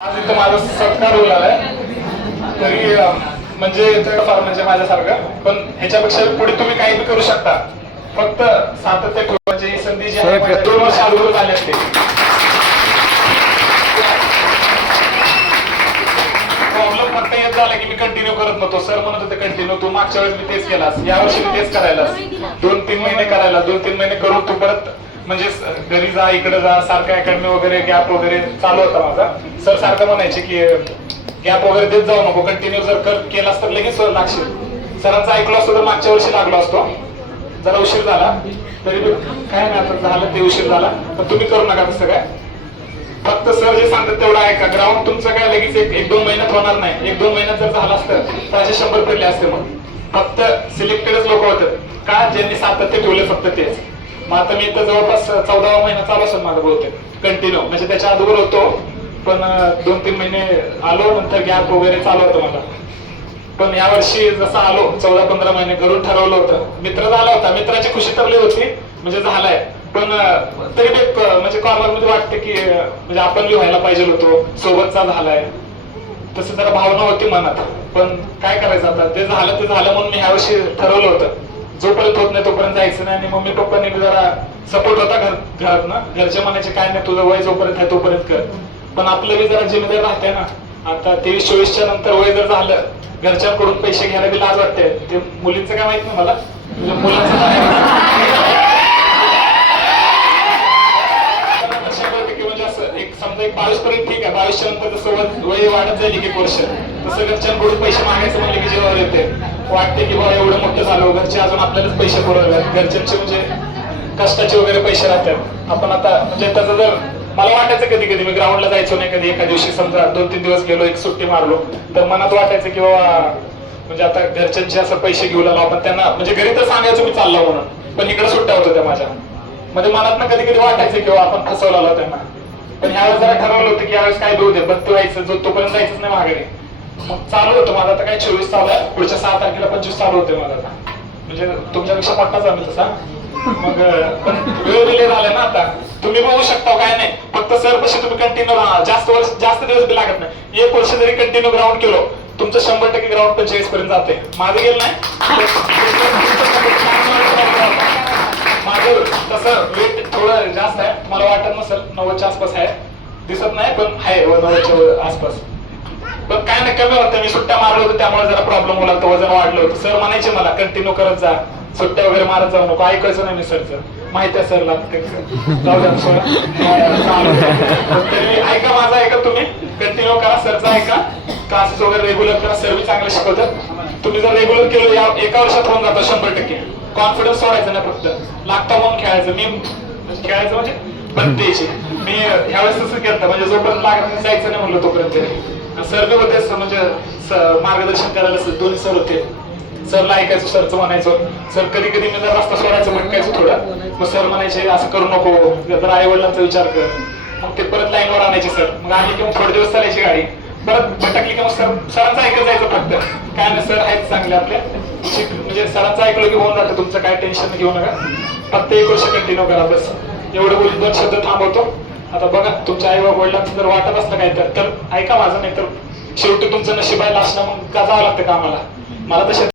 आज इथं माझा सत्कार होऊ लागलाय तरी म्हणजे फार म्हणजे माझ्यासारखं. पण ह्याच्यापेक्षा पुढे तुम्ही काही करू शकता. फक्त सातत्य ठेवायची ही संधी जी आहे माझ्या दोन वर्ष अगोदर झाली असते. प्रॉब्लेम फक्त येत झाला की मी कंटिन्यू करत नव्हतो. सर म्हणत होते कंटिन्यू तू मागच्या वेळेस मी तेच केलास. या वर्षी मी तेच करायलास. दोन तीन महिने करायला दोन तीन महिने करून तू परत म्हणजे घरी जा इकडे जा सारखा अकॅडमी वगैरे गॅप वगैरे चालू होता माझा. सर सारखं म्हणायचे की गॅप वगैरे देत जाऊ नको कंटिन्यू जर कर केलास तर लगेच सर लागशील. सरांचा ऐकलं असतो तर मागच्या वर्षी लागलो असतो. जरा उशीर झाला. तरी काय नाही आता झालं ते उशीर झाला. पण तुम्ही करू नका तसं काय. फक्त सर जे सांगतात तेवढं ऐका. ग्राउंड तुमचं काय लगेच एक एक दोन महिन्यात होणार नाही. एक दोन महिन्यात जर झालं असतं तर असे शंभर फिरले असते मग. फक्त सिलेक्टेडच लोक होतात. का? ज्यांनी सातत्य ठेवले फक्त तेच. मग आता मी तर जवळपास चौदावा महिना चालू असेल माझं बहुतेक कंटिन्यू म्हणजे त्याच्या अगोदर होतो पण दोन तीन महिने आलो नंतर गॅप वगैरे चालू होतं मला पण यावर्षी जसं आलो चौदा पंधरा महिने घरून ठरवलं होतं. मित्र झाला होता मित्राची खुशी ठरली होती म्हणजे झालाय. पण तरी एक, म्हणजे कॉमनमध्ये वाटते की म्हणजे आपण व्हायला पाहिजे होतो सोबतचा झालाय. तसं जरा भावना होती मनात. पण काय करायचं आता? ते झालं ते झालं म्हणून मी ह्यावर्षी ठरवलं होतं. जोपर्यंत होत नाही तोपर्यंत जायचं नाही. आणि मम्मी पप्पाने जरा सपोर्ट होता घर घरात ना. घरच्या म्हणायचे काय नाही तुझं वय जोपर्यंत आहे तोपर्यंत कर. पण आपलं बी जरा जिम्मेदार राहते ना. आता तेवीस चोवीसच्या नंतर वय जर झालं घरच्यांकडून पैसे घ्यायला बी लाज वाटते. ते मुलींचं काय माहीत नाही मला. मुलांचं तर आहे. आता शंभर टक्के म्हणजे असं एक बावीस पर्यंत ठीक आहे. बावीसच्या नंतर सोबत वय- वाढत जाईल एक वर्ष. तसं घरच्यांकडून पैसे मागायचं म्हणले की जेव्हा येते. वाटते की बाबा एवढं मोठं झालं घरचे अजून आपल्यालाच पैसे पुरवतात घरच्यांचे म्हणजे कष्टाचे वगैरे पैसे राहतात. आपण आता म्हणजे त्याचं जर मला वाटायचं कधी कधी मी ग्राउंडला जायचो नाही कधी. एका दिवशी समजा दोन तीन दिवस गेलो एक सुट्टी मारलो. तर मनात वाटायचं की बाबा म्हणजे आता घरच्यांचे असं पैसे घेऊ लागलो आपण त्यांना म्हणजे घरी तर सांगायचो मी चाललो म्हणून. पण इकडे सुट्ट्या होत्या त्या माझ्या. म्हणजे मनात ना कधी कधी वाटायचं की आपण फसवलं आलो त्यांना. पण ह्यावेळेस जरा ठरवलं होतं की यावेळेस काय दे बत्ती व्हायचं जो तोपर्यंत जायचंच नाही माघारी. मग चालू होतं माझं आता काय चोवीस चालू आहे पुढच्या सहा तारखेला पंचवीस चालू होते माझं आता. म्हणजे तुमच्यापेक्षा मोठाच आम्ही तसा. मग पण वेळ दिले झाले ना आता. तुम्ही बघू शकता काय नाही. फक्त सर कशी तुम्ही कंटिन्यू राहा. जास्त वर्ष जास्त दिवस बी लागत नाही. एक वर्ष जरी कंटिन्यू ग्राउंड केलो तुमचं शंभर टक्के ग्राउंड पंचेचाळीस पर्यंत जाते माझं गेलं नाही? माझं तसं वेट थोडं जास्त आहे. मला वाटत नसेल नव्वदच्या आसपास आहे. दिसत नाही पण आहे नव्वदच्या आसपास. पण काय नाही कमी होतं. मी सुट्ट्या मारलो होतो त्यामुळे जरा प्रॉब्लेम होला होता वजन वाढलं होतं. सर म्हणायचे मला कंटिन्यू करत जा. सुट्ट्या वगैरे मारत जाऊ नको. ऐकायचं नाही मी सरचं. माहिती आहे सरला जाऊ द्या तरी ऐका माझा ऐका तुम्ही. कंटिन्यू करा सरचा ऐका. क्लासेस वगैरे रेग्युलर करा. सर बी चांगले शिकवतात. तुम्ही जर रेग्युलर केलं या एका वर्षात होऊन जातो शंभर टक्के. कॉन्फिडन्स सोडायचं नाही फक्त. लागता म्हणून खेळायचं. मी खेळायचं म्हणजे पण मी ह्यावेळेस तसं केलं म्हणजे जोपर्यंत लागत नाही जायचं नाही म्हणलं तोपर्यंत सर बी होते म्हणजे मार्गदर्शन करायला स- दोन्ही सर होते सरला ऐकायचो सरचं म्हणायचो सर कधी कधी मी जर रस्ता सोडायचं भटकायचो थोडं मग सर म्हणायचे असं करू नको जर आई वडिलांचा विचार कर मग ते परत लाईनवर आणायचे सर मग आम्ही किंवा थोडे दिवस चालायची गाडी परत भटकली की मग सर सरांचं ऐकत जायचं फक्त. काय नाही सर आहेत चांगले आपल्या म्हणजे सरांचं ऐकलं की होऊन जातं. तुमचं काय टेन्शन घेऊ नका. फक्त एक वर्ष कंटिन्यू करा बस. एवढं बोलून दोन शब्द थांबवतो. आता बघा तुमच्या आई वडिलांचं जर वाटत असलं काय तर तर ऐका माझं नाही तर शेवटी तुमचं नशीब आहे लास्ट मग का जावं लागतं कामाला? मला तसे